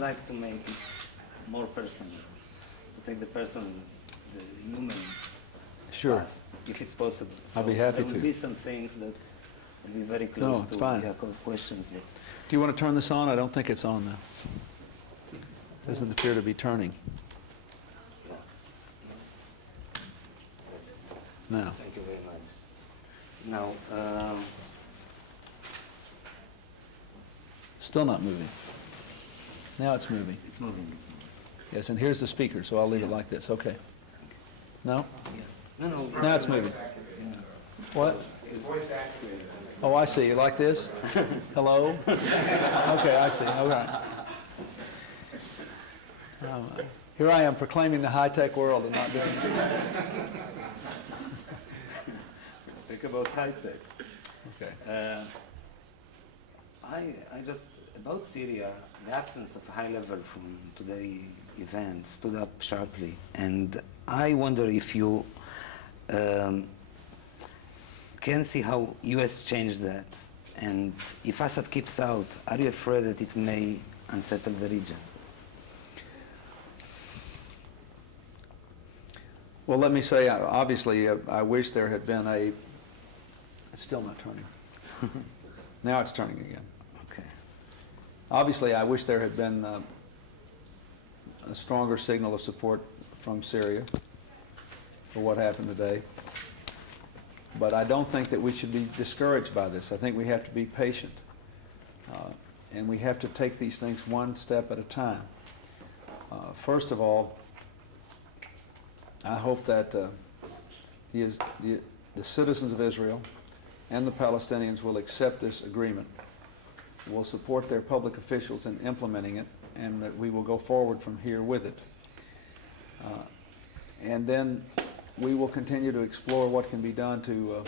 like to make it more personal, to take the personal, the human path, if it's possible. So I'll be happy to. There will be some things that will be very close to Yaakov's questions. But do you want to turn this on? I don't think it's on now. Doesn't appear to be turning. Yeah. That's it. No. Thank you very much. Now, Still not moving. Now it's moving. it's moving. Yes, and here's the speaker, so I'll leave it like this. Okay. No? Yeah. No. Now it's moving. Yeah. What? It's voice activated. Oh, I see. You like this? Hello? Okay, I see. All right. Here I am proclaiming the high-tech world and not doing it. Let's speak about high tech. Okay. I just, about Syria, the absence of a high level from today's event stood up sharply. And I wonder if you can see how U.S. changed that. And if Assad keeps out, are you afraid that it may unsettle the region? Well, let me say, obviously, I wish there had been a... It's still not turning. Now it's turning again. Okay. Obviously, I wish there had been a stronger signal of support from Syria for what happened today. But I don't think that we should be discouraged by this. I think we have to be patient. And we have to take these things one step at a time. First of all, I hope that the citizens of Israel and the Palestinians will accept this agreement, will support their public officials in implementing it, and that we will go forward from here with it. And then we will continue to explore what can be done to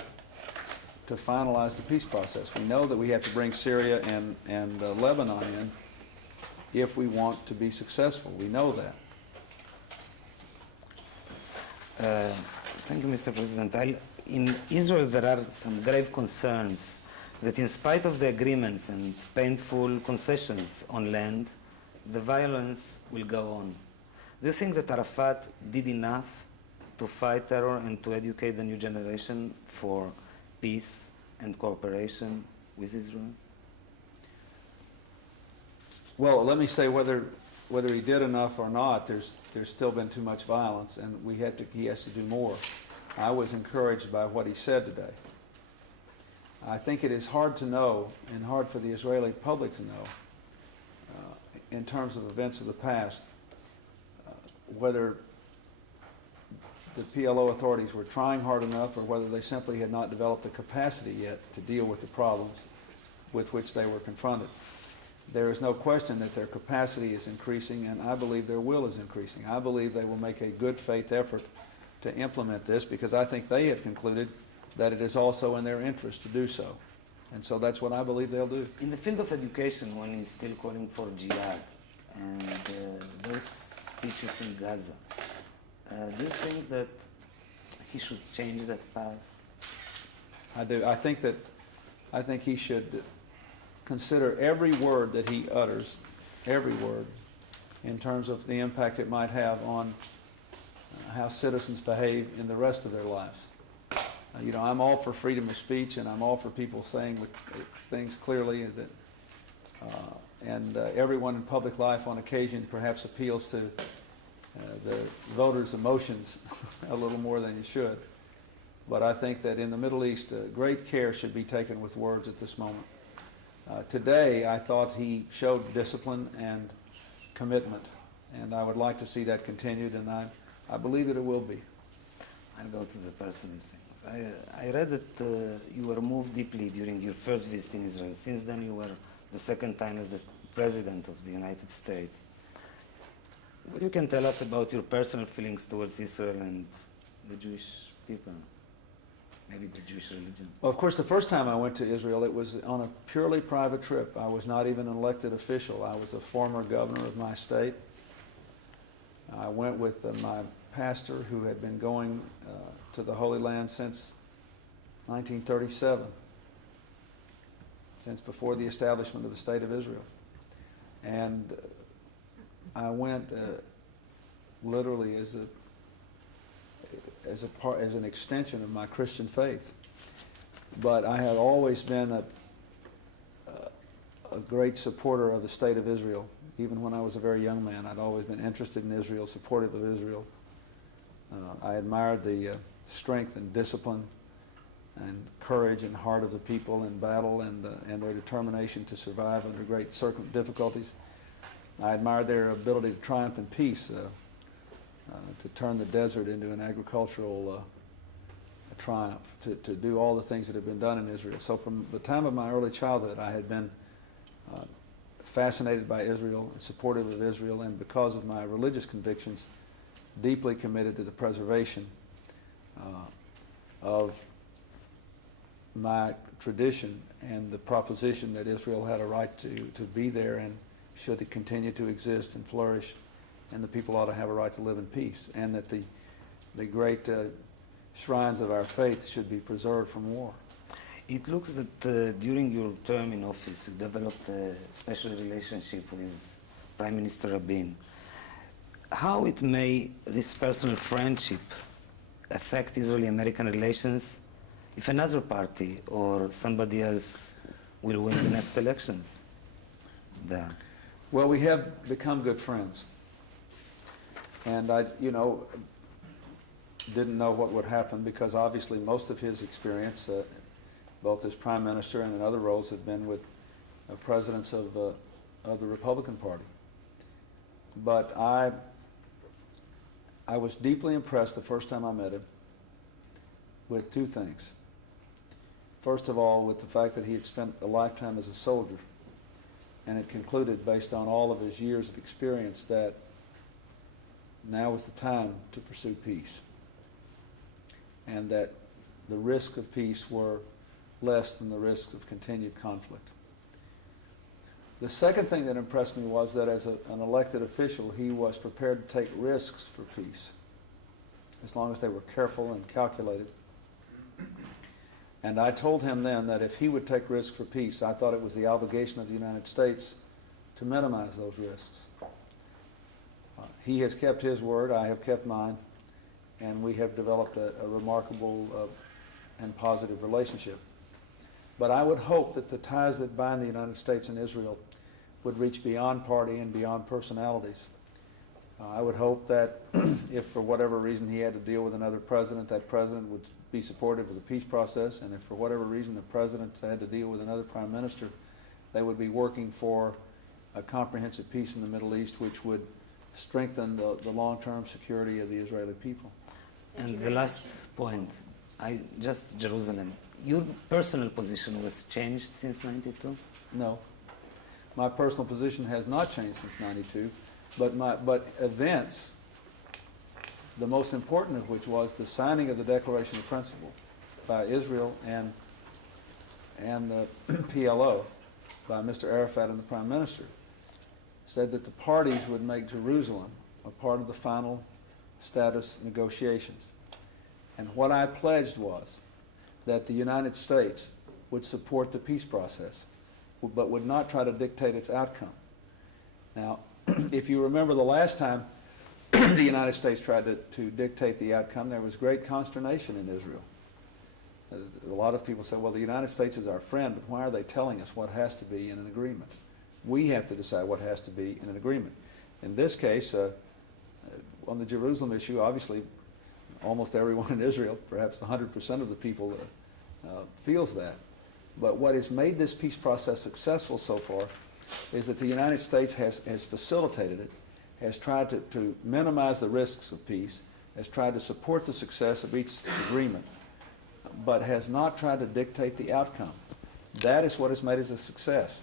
finalize the peace process. We know that we have to bring Syria and Lebanon in if we want to be successful. We know that. Thank you, Mr. President. In Israel, there are some grave concerns that in spite of the agreements and painful concessions on land, the violence will go on. Do you think that Arafat did enough to fight terror and to educate the new generation for peace and cooperation with Israel? Well, let me say whether he did enough or not, there's still been too much violence, and he has to do more. I was encouraged by what he said today. I think it is hard to know, and hard for the Israeli public to know, in terms of events of the past, whether the PLO authorities were trying hard enough or whether they simply had not developed the capacity yet to deal with the problems with which they were confronted. There is no question that their capacity is increasing, and I believe their will is increasing. I believe they will make a good faith effort to implement this, because I think they have concluded that it is also in their interest to do so. And so that's what I believe they'll do. In the field of education, when he's still calling for jihad, and those speeches in Gaza, do you think that he should change that path? I do. I think he should consider every word that he utters, every word, in terms of the impact it might have on how citizens behave in the rest of their lives. You know, I'm all for freedom of speech, and I'm all for people saying things clearly, and everyone in public life on occasion perhaps appeals to the voters' emotions a little more than you should. But I think that in the Middle East, great care should be taken with words at this moment. Today, I thought he showed discipline and commitment, and I would like to see that continued, and I believe that it will be. I'll go to the personal things. I read that you were moved deeply during your first visit in Israel. Since then, you were the second time as the President of the United States. What you can tell us about your personal feelings towards Israel and the Jewish people, maybe the Jewish religion? Well, of course, the first time I went to Israel, it was on a purely private trip. I was not even an elected official. I was a former governor of my state. I went with my pastor, who had been going to the Holy Land since 1937, since before the establishment of the State of Israel. And I went literally as an extension of my Christian faith. But I have always been a great supporter of the state of Israel. Even when I was a very young man, I'd always been interested in Israel, supportive of Israel. I admired the strength and discipline and courage and heart of the people in battle and their determination to survive under great difficulties. I admired their ability to triumph in peace, to turn the desert into an agricultural triumph, to do all the things that have been done in Israel. So from the time of my early childhood, I had been fascinated by Israel, supportive of Israel, and because of my religious convictions, deeply committed to the preservation of my tradition and the proposition that Israel had a right to be there and should it continue to exist and flourish, and the people ought to have a right to live in peace, and that the great shrines of our faith should be preserved from war. It looks that during your term in office, you developed a special relationship with Prime Minister Rabin. How it may this personal friendship affect Israeli-American relations if another party or somebody else will win the next elections there? Well, we have become good friends. And I, didn't know what would happen because obviously most of his experience, both as Prime Minister and in other roles, have been with presidents of the Republican Party. But I was deeply impressed the first time I met him with two things. First of all, with the fact that he had spent a lifetime as a soldier, and it concluded, based on all of his years of experience, that now was the time to pursue peace, and that the risks of peace were less than the risks of continued conflict. The second thing that impressed me was that as an elected official, he was prepared to take risks for peace, as long as they were careful and calculated. And I told him then that if he would take risks for peace, I thought it was the obligation of the United States to minimize those risks. He has kept his word, I have kept mine, and we have developed a remarkable and positive relationship. But I would hope that the ties that bind the United States and Israel would reach beyond party and beyond personalities. I would hope that if for whatever reason he had to deal with another president, that president would be supportive of the peace process, and if for whatever reason the president had to deal with another prime minister, they would be working for a comprehensive peace in the Middle East, which would strengthen the long-term security of the Israeli people. And the last point, just Jerusalem. Your personal position was changed since '92? No. My personal position has not changed since '92, but events, the most important of which was the signing of the Declaration of Principle by Israel and the PLO by Mr. Arafat and the Prime Minister, said that the parties would make Jerusalem a part of the final status negotiations. And what I pledged was that the United States would support the peace process, but would not try to dictate its outcome. Now, if you remember the last time the United States tried to dictate the outcome, there was great consternation in Israel. A lot of people said, well, the United States is our friend, but why are they telling us what has to be in an agreement? We have to decide what has to be in an agreement. In this case, on the Jerusalem issue, obviously, almost everyone in Israel, perhaps 100% of the people feels that. But what has made this peace process successful so far is that the United States has facilitated it, has tried to minimize the risks of peace, has tried to support the success of each agreement, but has not tried to dictate the outcome. That is what has made it a success.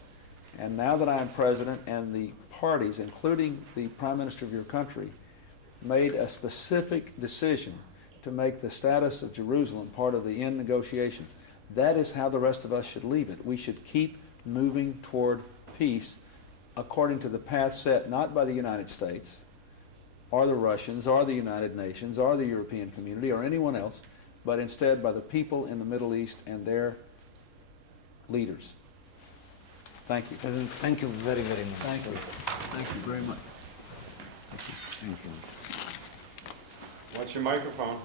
And now that I am president and the parties, including the Prime Minister of your country, made a specific decision to make the status of Jerusalem part of the end negotiations, that is how the rest of us should leave it. We should keep moving toward peace according to the path set not by the United States or the Russians or the United Nations or the European community or anyone else, but instead by the people in the Middle East and their leaders. Thank you. President, thank you very, very much. Thank you. Thank you very much. Thank you. What's your microphone?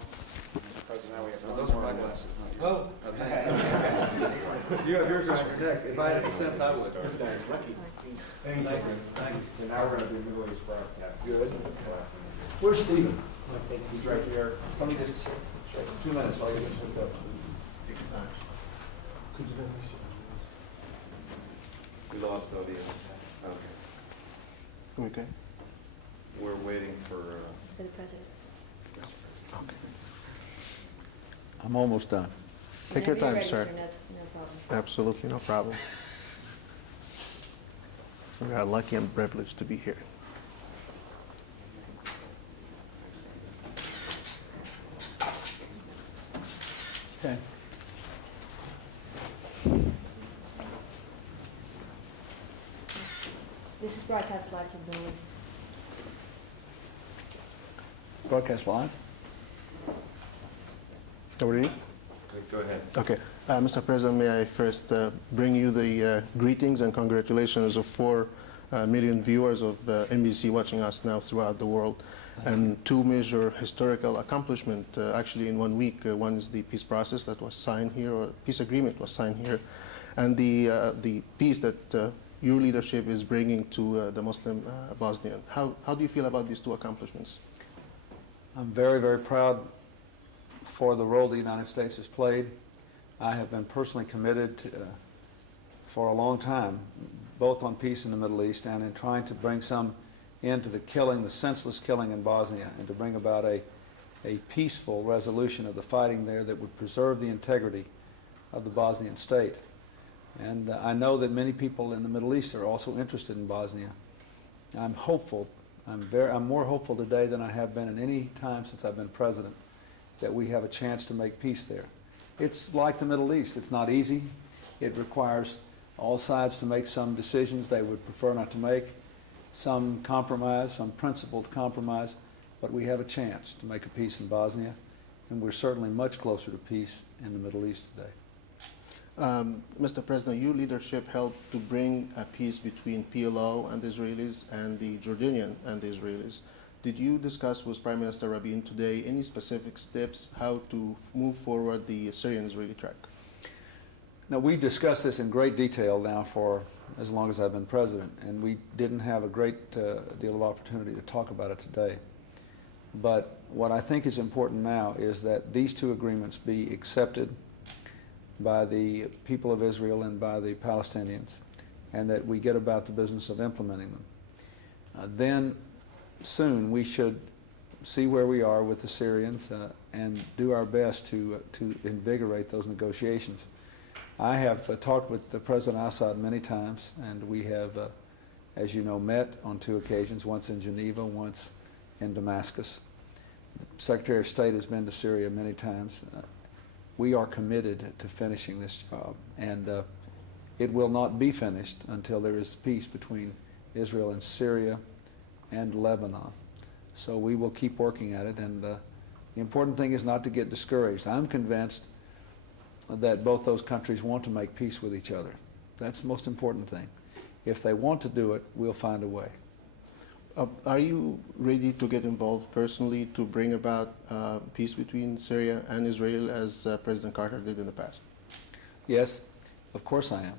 Mr. President, now we have Those are my glasses, not yours. Oh. You have yours around your neck. If I had any sense, I would. This guy's lucky. Thanks. Thanks. So now we're going to do Middle East broadcast. Good. Where's Stephen? He's right here. Somebody just, 2 minutes while you get hooked up. We lost audio. Okay. Okay. We're waiting for For the president. I'm almost done. Take your Whenever time, you're sir. ready, No problem. Absolutely no problem. We are lucky and privileged to be here. Okay. This is broadcast live to the Middle East. Broadcast live? Are we ready? Go ahead. Okay. Mr. President, may I first bring you the greetings and congratulations of 4 million viewers of NBC watching us now throughout the world. And 2 major historical accomplishments actually in 1 week. One is the peace process that was signed here, or peace agreement was signed here, and the peace that your leadership is bringing to the Muslim Bosnian. How do you feel about these 2 accomplishments? I'm very, very proud for the role the United States has played. I have been personally committed for a long time, both on peace in the Middle East and in trying to bring some end to the killing, the senseless killing in Bosnia, and to bring about a peaceful resolution of the fighting there that would preserve the integrity of the Bosnian state. And I know that many people in the Middle East are also interested in Bosnia. I'm hopeful. I'm more hopeful today than I have been in any time since I've been president that we have a chance to make peace there. It's like the Middle East. It's not easy. It requires all sides to make some decisions they would prefer not to make, some compromise, some principled compromise, but we have a chance to make a peace in Bosnia, and we're certainly much closer to peace in the Middle East today. Mr. President, your leadership helped to bring a peace between PLO and the Israelis and the Jordanian and the Israelis. Did you discuss with Prime Minister Rabin today any specific steps how to move forward the Syrian-Israeli track? Now, we discussed this in great detail now for as long as I've been president, and we didn't have a great deal of opportunity to talk about it today. But what I think is important now is that these 2 agreements be accepted by the people of Israel and by the Palestinians, and that we get about the business of implementing them. Then soon we should see where we are with the Syrians and do our best to invigorate those negotiations. I have talked with President Assad many times, and we have, as you know, met on 2 occasions, once in Geneva, once in Damascus. The Secretary of State has been to Syria many times. We are committed to finishing this job, and it will not be finished until there is peace between Israel and Syria and Lebanon. So we will keep working at it, and the important thing is not to get discouraged. I'm convinced that both those countries want to make peace with each other. That's the most important thing. If they want to do it, we'll find a way. Are you ready to get involved personally to bring about peace between Syria and Israel as President Carter did in the past? Yes, of course I am.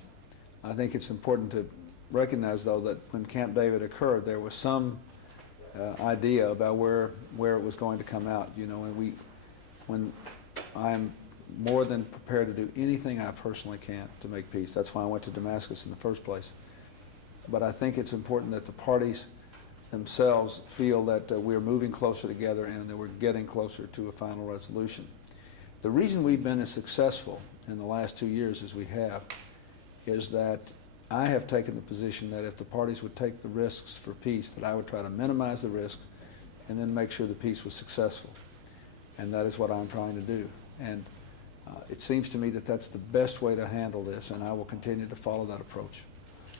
I think it's important to recognize, though, that when Camp David occurred, there was some idea about where it was going to come out, you know, and when I'm more than prepared to do anything I personally can to make peace. That's why I went to Damascus in the first place. But I think it's important that the parties themselves feel that we're moving closer together and that we're getting closer to a final resolution. The reason we've been as successful in the last 2 years as we have is that I have taken the position that if the parties would take the risks for peace, that I would try to minimize the risks and then make sure the peace was successful. And that is what I'm trying to do. And it seems to me that that's the best way to handle this, and I will continue to follow that approach.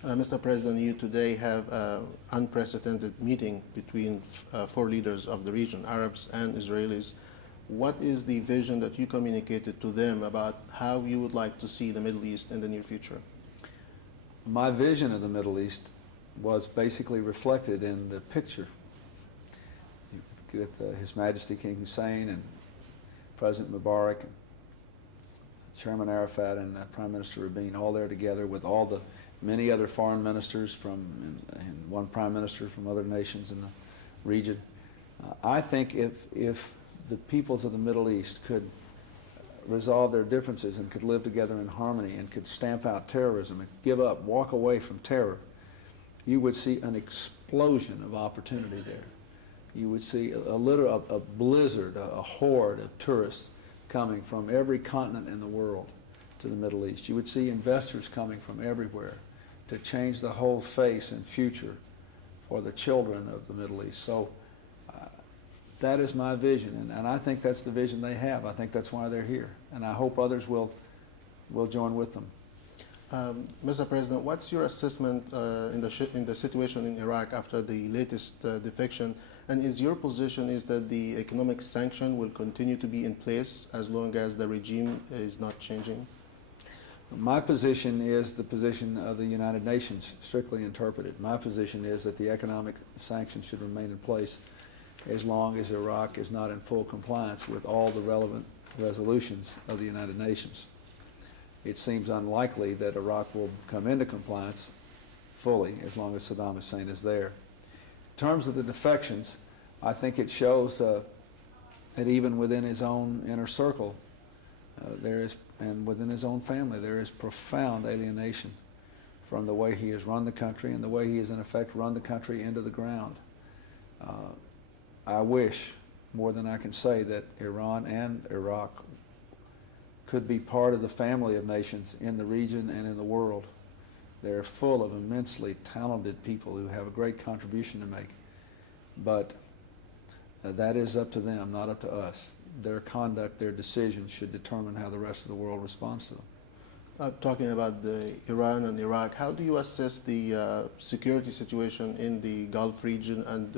Mr. President, you today have an unprecedented meeting between 4 leaders of the region, Arabs and Israelis. What is the vision that you communicated to them about how you would like to see the Middle East in the near future? My vision of the Middle East was basically reflected in the picture with His Majesty King Hussein and President Mubarak, and Chairman Arafat, and Prime Minister Rabin, all there together with all the many other foreign ministers and one prime minister from other nations in the region. I think if the peoples of the Middle East could resolve their differences and could live together in harmony and could stamp out terrorism and give up, walk away from terror, you would see an explosion of opportunity there. You would see a blizzard, a horde of tourists coming from every continent in the world to the Middle East. You would see investors coming from everywhere to change the whole face and future for the children of the Middle East. So that is my vision, and I think that's the vision they have. I think that's why they're here, and I hope others will join with them. Mr. President, what's your assessment in the situation in Iraq after the latest defection? And is your position is that the economic sanction will continue to be in place as long as the regime is not changing? My position is the position of the United Nations, strictly interpreted. My position is that the economic sanctions should remain in place as long as Iraq is not in full compliance with all the relevant resolutions of the United Nations. It seems unlikely that Iraq will come into compliance fully as long as Saddam Hussein is there. In terms of the defections, I think it shows that even within his own inner circle, and within his own family, there is profound alienation from the way he has run the country and the way he has, in effect, run the country into the ground. I wish, more than I can say, that Iran and Iraq could be part of the family of nations in the region and in the world. They're full of immensely talented people who have a great contribution to make. But that is up to them, not up to us. Their conduct, their decisions should determine how the rest of the world responds to them. Talking about Iran and Iraq, how do you assess the security situation in the Gulf region, and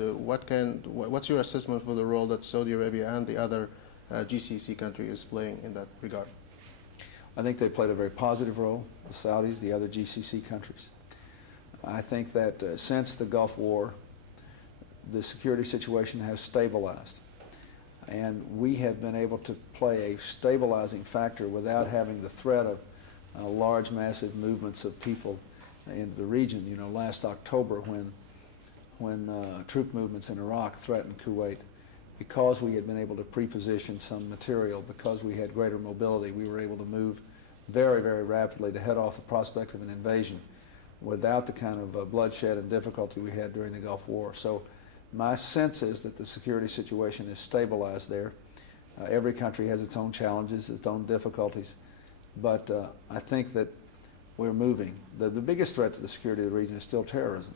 what's your assessment for the role that Saudi Arabia and the other GCC country is playing in that regard? I think they played a very positive role, the Saudis, the other GCC countries. I think that since the Gulf War, the security situation has stabilized. And we have been able to play a stabilizing factor without having the threat of large, massive movements of people in the region. You know, last October when troop movements in Iraq threatened Kuwait, because we had been able to pre-position some material, because we had greater mobility, we were able to move very, very rapidly to head off the prospect of an invasion without the kind of bloodshed and difficulty we had during the Gulf War. So my sense is that the security situation is stabilized there. Every country has its own challenges, its own difficulties, but I think that we're moving. The biggest threat to the security of the region is still terrorism.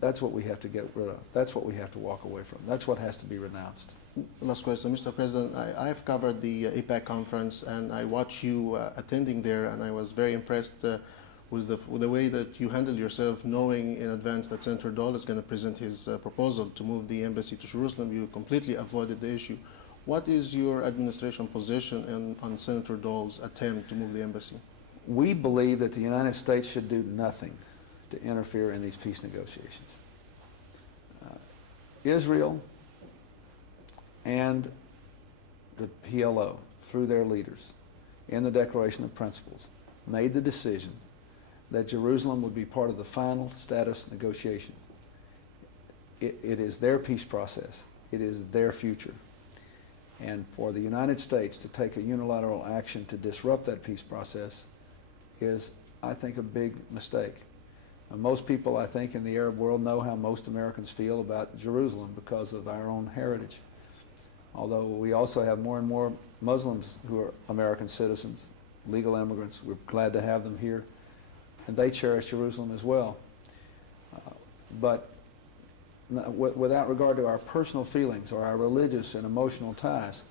That's what we have to get rid of. That's what we have to walk away from. That's what has to be renounced. Last question, Mr. President. I've covered the APEC conference, and I watched you attending there, and I was very impressed with the way that you handled yourself, knowing in advance that Senator Dole is going to present his proposal to move the embassy to Jerusalem. You completely avoided the issue. What is your administration position on Senator Dole's attempt to move the embassy? We believe that the United States should do nothing to interfere in these peace negotiations. Israel and the PLO, through their leaders, in the Declaration of Principles, made the decision that Jerusalem would be part of the final status negotiation. It is their peace process. It is their future. And for the United States to take a unilateral action to disrupt that peace process is, I think, a big mistake. Most people, I think, in the Arab world know how most Americans feel about Jerusalem because of our own heritage. Although we also have more and more Muslims who are American citizens, legal immigrants. We're glad to have them here. And they cherish Jerusalem as well. But without regard to our personal feelings or our religious and emotional ties,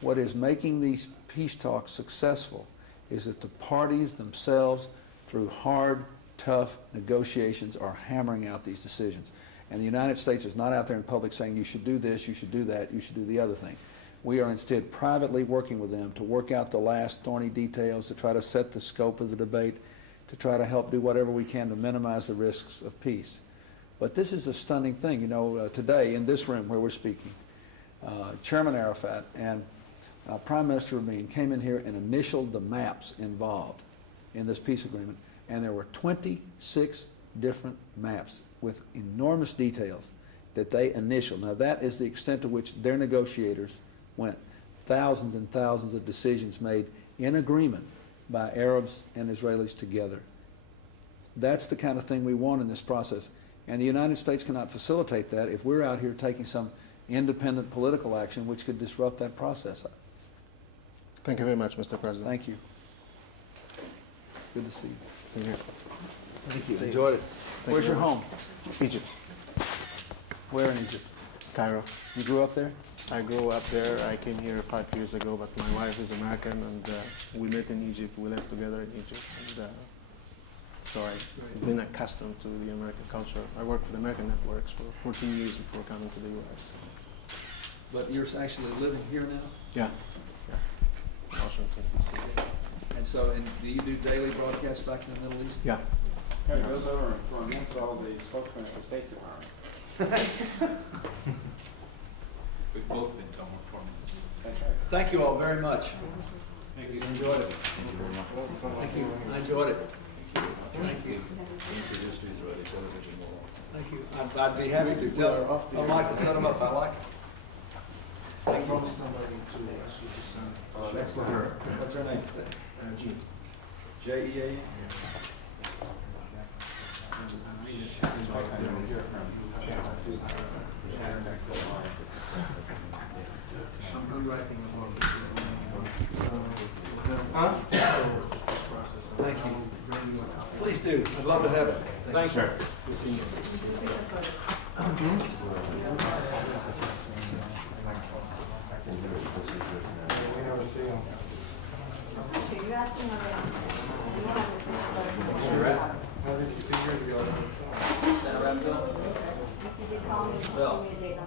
what is making these peace talks successful is that the parties themselves, through hard, tough negotiations, are hammering out these decisions. And the United States is not out there in public saying you should do this, you should do that, you should do the other thing. We are instead privately working with them to work out the last thorny details, to try to set the scope of the debate, to try to help do whatever we can to minimize the risks of peace. But this is a stunning thing. You know, today in this room where we're speaking, Chairman Arafat and Prime Minister Rabin came in here and initialed the maps involved in this peace agreement, and there were 26 different maps with enormous details that they initialed. Now that is the extent to which their negotiators went. Thousands and thousands of decisions made in agreement by Arabs and Israelis together. That's the kind of thing we want in this process. And the United States cannot facilitate that if we're out here taking some independent political action which could disrupt that process. Thank you very much, Mr. President. Thank you. Good to see you. Same here. Thank you. Enjoyed it. Thank Where's you your very home? Egypt, Where in Egypt? Cairo. You grew up there? I grew up there. I came here 5 years ago, but my wife is American, and we met in Egypt. We lived together in Egypt, and so I've been accustomed to the American culture. I worked for the American networks for 14 years before coming to the U.S. But you're actually living here now? Yeah, Washington, D.C. And so, do you do daily broadcasts back in the Middle East? Yeah. Harry goes over and promotes all the spokesmen at the State Department. We've both been told for me. That's right. Thank you all very much. Thank you. Enjoyed it. Thank you very much. Thank you. I enjoyed it. Thank you. Your history is ready for it tomorrow. Thank you. I'd be happy to tell. I'd like to set them up. I like it. I promised somebody to ask you to send. That's for her. What's her name? Jean. J-E-A-N? I'm writing about this. Thank you. Please do. I'd love to have it. Thank you. You're asking about. Is that a wrap, Bill? You just call me and tell me a date,